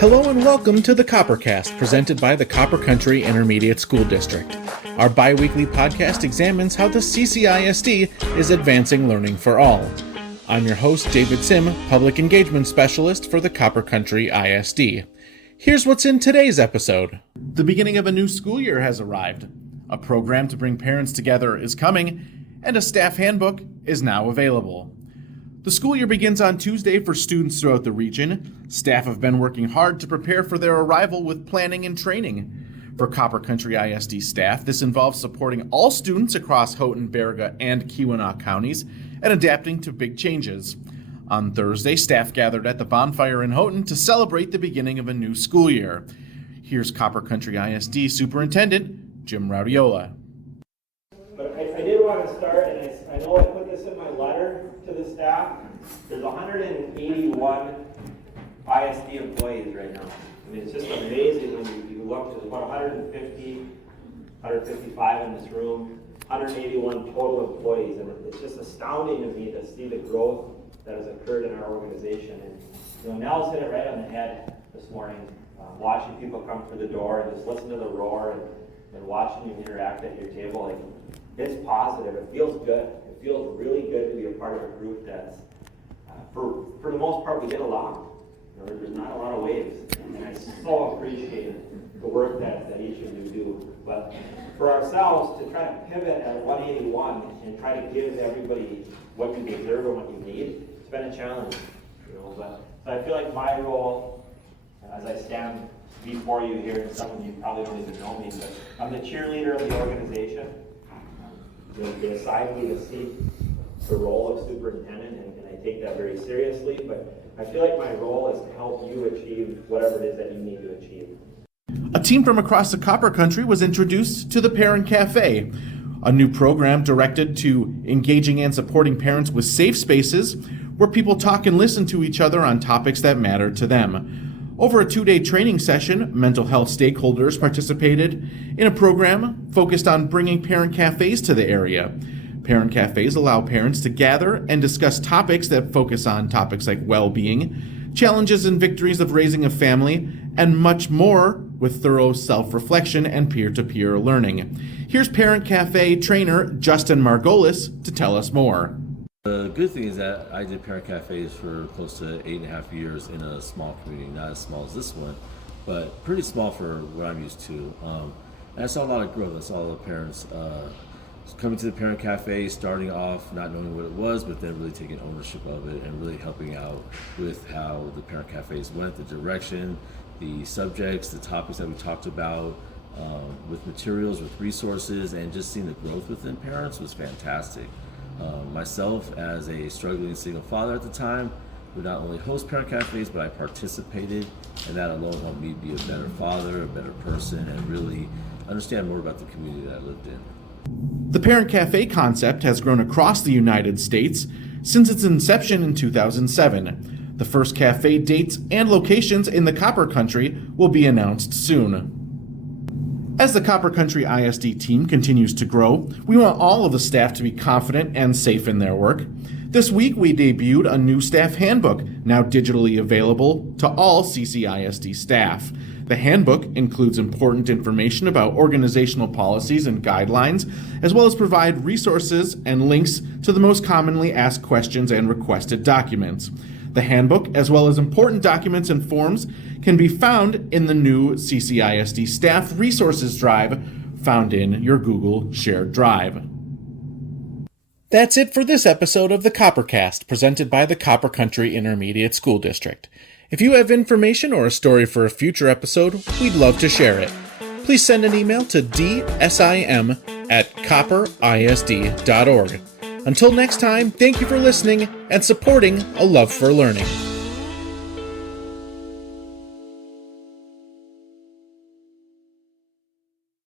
Hello and welcome to the Coppercast, presented by the Copper Country Intermediate School District. Our bi-weekly podcast examines how the CCISD is advancing learning for all. I'm your host, David Sim, Public Engagement Specialist for the Copper Country ISD. Here's what's in today's episode. The beginning of a new school year has arrived. A program to bring parents together is coming, and a staff handbook is now available. The school year begins on Tuesday for students throughout the region. Staff have been working hard to prepare for their arrival with planning and training. For Copper Country ISD staff, this involves supporting all students across Houghton, Baraga, and Keweenaw counties and adapting to big changes. On Thursday, staff gathered at the bonfire in Houghton to celebrate the beginning of a new school year. Here's Copper Country ISD Superintendent Jim Raudiola. But I did want to start, and I know I put this in my letter to the staff. There's 181 ISD employees right now. I mean, it's just amazing when you look. There's about 155 in this room, 181 total employees, and it's just astounding to me to see the growth that has occurred in our organization. And Nell's hit it right on the head this morning, watching people come through the door and just listen to the roar and watching you interact at your table. Like, it's positive. It feels good. It feels really good to be a part of a group that's, for the most part, we get along. There's not a lot of waves, and I so appreciate the work that each of you do. But for ourselves, to try to pivot at 181 and try to give everybody what you deserve and what you need, it's been a challenge. But so I feel like my role, as I stand before you here, and some of you probably don't even know me, but I'm the cheerleader of the organization. They assigned me to seek the role of superintendent, and I take that very seriously, but I feel like my role is to help you achieve whatever it is that you need to achieve. A team from across the Copper Country was introduced to the Parent Cafe, a new program directed to engaging and supporting parents with safe spaces where people talk and listen to each other on topics that matter to them. Over a 2-day training session, mental health stakeholders participated in a program focused on bringing parent cafes to the area. Parent cafes allow parents to gather and discuss topics that focus on topics like well-being, challenges and victories of raising a family, and much more with thorough self-reflection and peer-to-peer learning. Here's Parent Cafe trainer Justin Margolis to tell us more. The good thing is that I did parent cafes for close to 8.5 years in a small community, not as small as this one, but pretty small for what I'm used to. And I saw a lot of growth. I saw the parents coming to the parent cafe, starting off not knowing what it was, but then really taking ownership of it and really helping out with how the parent cafes went, the direction, the subjects, the topics that we talked about, with materials, with resources, and just seeing the growth within parents was fantastic. Myself, as a struggling single father at the time, would not only host parent cafes, but I participated, and that alone helped me be a better father, a better person, and really understand more about the community that I lived in. The Parent Cafe concept has grown across the United States since its inception in 2007. The first cafe dates and locations in the Copper Country will be announced soon. As the Copper Country ISD team continues to grow, we want all of the staff to be confident and safe in their work. This week, we debuted a new staff handbook, now digitally available to all CCISD staff. The handbook includes important information about organizational policies and guidelines, as well as provide resources and links to the most commonly asked questions and requested documents. The handbook, as well as important documents and forms, can be found in the new CCISD Staff Resources Drive, found in your Google Shared Drive. That's it for this episode of the Coppercast, presented by the Copper Country Intermediate School District. If you have information or a story for a future episode, we'd love to share it. Please send an email to dsim@copperisd.org. Until next time, thank you for listening and supporting a love for learning.